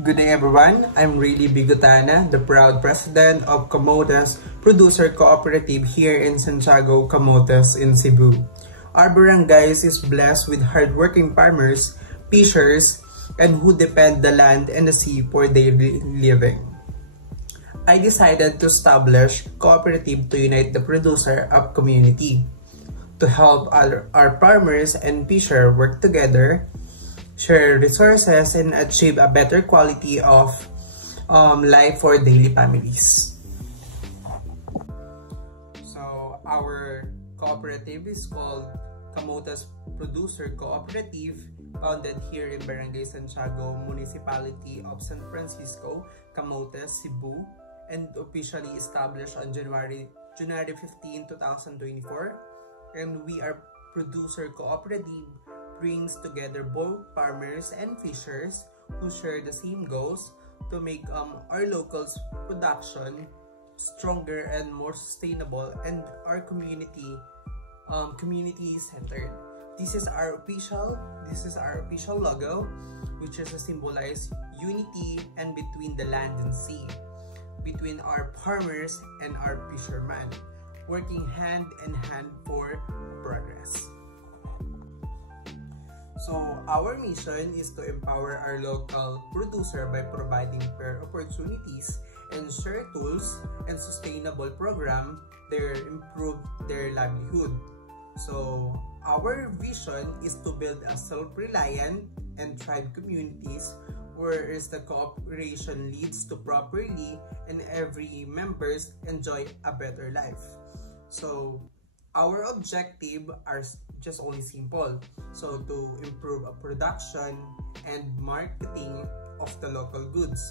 Good day everyone, I'm Rayleigh Bigotana, the proud president of Camotes Producer Cooperative here in Santiago, Camotes in Cebu. Our barangay is blessed with hardworking farmers, fishers, and who depend the land and the sea for their living. I decided to establish cooperative to unite the producer of community, to help our farmers and fishers work together, share resources, and achieve a better quality of life for daily families. So our cooperative is called Camotes Producer Cooperative, founded here in Barangay Santiago, Municipality of San Francisco, Camotes, Cebu, and officially established on January 15, 2024. And we are producer cooperative, brings together both farmers and fishers who share the same goals to make our locals production stronger and more sustainable, and our community centered. This is our official logo, which is to symbolize unity and between the land and sea, between our farmers and our fishermen, working hand in hand for progress. So our mission is to empower our local producer by providing fair opportunities and share tools and sustainable program that improve their livelihood. So our vision is to build a self-reliant and thriving communities where the cooperation leads to properly and every members enjoy a better life. So our objective are just only simple. So to improve a production and marketing of the local goods,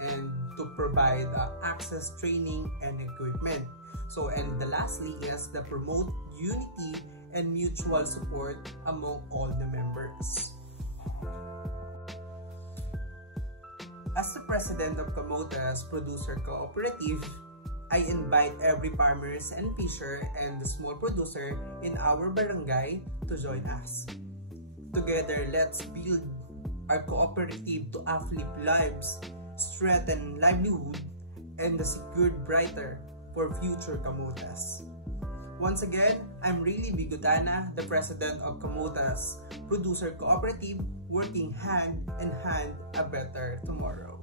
and to provide access, training, and equipment. So, and lastly is to promote unity and mutual support among all the members. As the president of Camotes Producer Cooperative, I invite every farmers and fisher and the small producer in our barangay to join us. Together, let's build our cooperative to uplift lives, strengthen livelihood, and secure brighter for future Camotes. Once again, I'm Rayleigh Bigotana, the president of Camotes Producer Cooperative, working hand in hand a better tomorrow.